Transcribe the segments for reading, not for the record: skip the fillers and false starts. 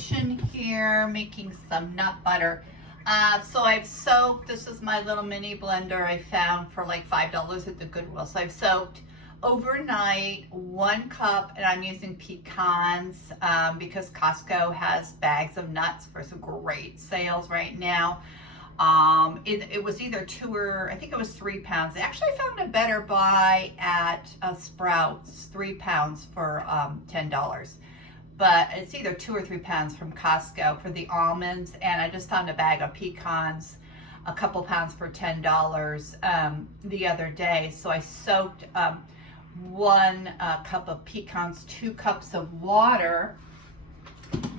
kitchen here making some nut butter. So I've soaked, this is my little mini blender I found for like $5 at the Goodwill. So I've soaked overnight 1 cup, and I'm using pecans because Costco has bags of nuts for some great sales right now. It was either 2 or I think it was 3 pounds. Actually, I found a better buy at Sprouts, 3 pounds for $10. But it's either 2 or 3 pounds from Costco for the almonds. And I just found a bag of pecans, a couple pounds for $10 the other day. So I soaked 1 cup of pecans, 2 cups of water.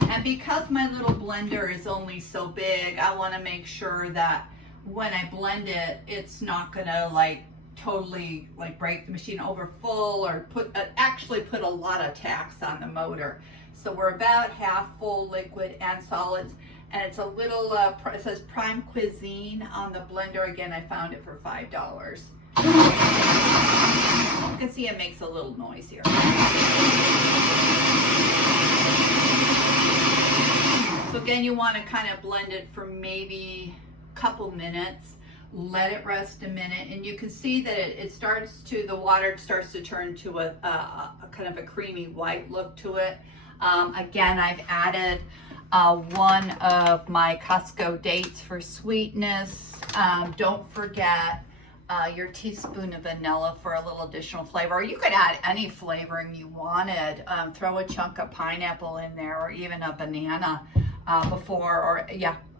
And because my little blender is only so big, I want to make sure that when I blend it, it's not gonna like totally like break the machine over full or actually put a lot of tax on the motor. So we're about half full liquid and solids, and it's a little, it says Prime Cuisine on the blender. Again, I found it for $5. You can see it makes a little noise here. So again, you want to kind of blend it for maybe a couple minutes. Let it rest a minute, and you can see that the water starts to turn to a kind of a creamy white look to it. Again, I've added 1 of my Costco dates for sweetness. Don't forget your teaspoon of vanilla for a little additional flavor. Or you could add any flavoring you wanted. Throw a chunk of pineapple in there, or even a banana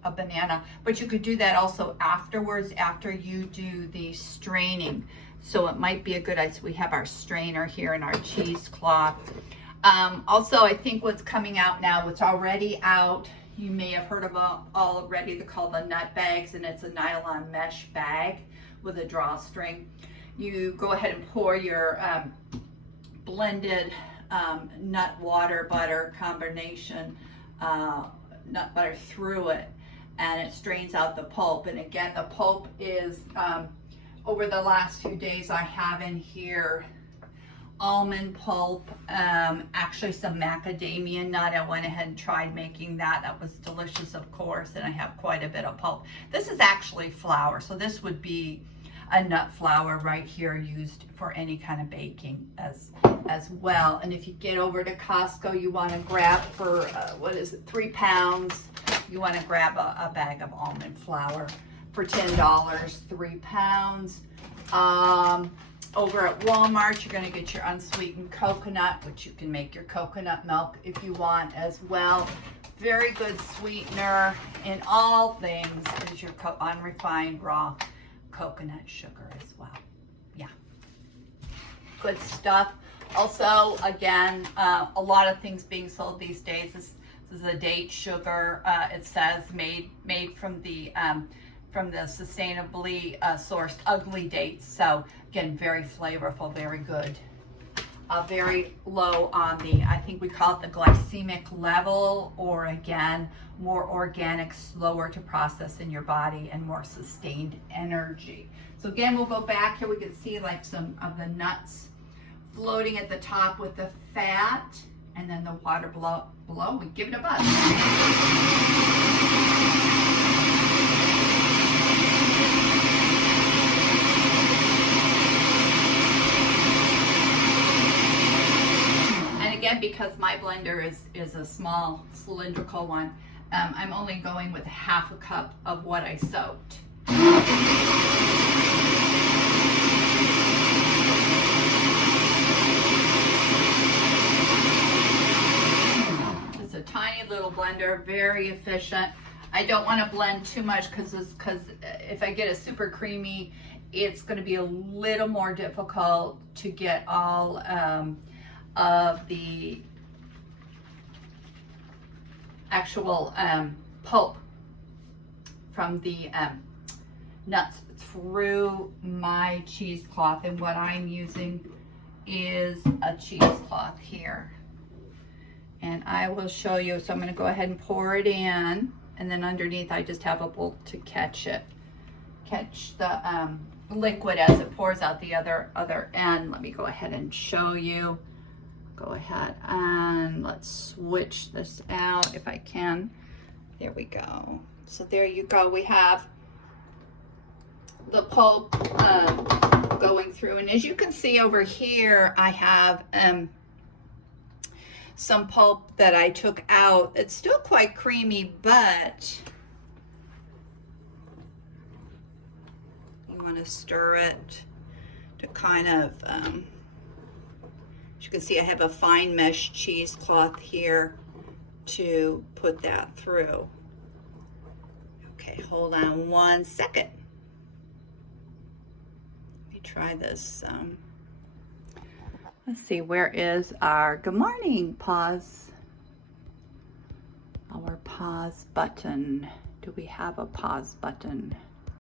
a banana. But you could do that also afterwards, after you do the straining. So it might be a good idea. We have our strainer here and our cheesecloth. Also, I think what's coming out now, what's already out, you may have heard of already, they're called the nut bags, and it's a nylon mesh bag with a drawstring. You go ahead and pour your blended nut water butter combination nut butter through it, and it strains out the pulp. And again, the pulp is over the last few days I have in here almond pulp, actually some macadamia nut. I went ahead and tried making that. That was delicious, of course, and I have quite a bit of pulp. This is actually flour, so this would be a nut flour right here, used for any kind of baking as well. And if you get over to Costco, you want to grab for 3 pounds, you want to grab a bag of almond flour for $10, 3 pounds. Over at Walmart, you're going to get your unsweetened coconut, which you can make your coconut milk if you want as well. Very good sweetener in all things is your unrefined raw coconut sugar as well. Yeah, good stuff. Also, again, a lot of things being sold these days. This is a date sugar. It says made from the sustainably sourced ugly dates. So again, very flavorful, very good. Very low on the, I think we call it the glycemic level, or again, more organic, slower to process in your body, and more sustained energy. So again, we'll go back here. We can see like some of the nuts floating at the top with the fat, and then the water below. We give it a buzz. Because my blender is a small cylindrical one, I'm only going with half a cup of what I soaked. It's a tiny little blender, very efficient. I don't want to blend too much because if I get it super creamy, it's going to be a little more difficult to get all of the actual pulp from the nuts through my cheesecloth. And what I'm using is a cheesecloth here, and I will show you. So I'm going to go ahead and pour it in, and then underneath I just have a bowl to catch the liquid as it pours out the other end. Let me go ahead and show you. go ahead and let's switch this out if I can. There we go. So there you go. We have the pulp going through, and as you can see over here, I have some pulp that I took out. It's still quite creamy, but you want to stir it to kind of, as you can see, I have a fine mesh cheesecloth here to put that through. Okay, hold on one second. Let me try this. Let's see, where is our good morning pause? Our pause button. Do we have a pause button?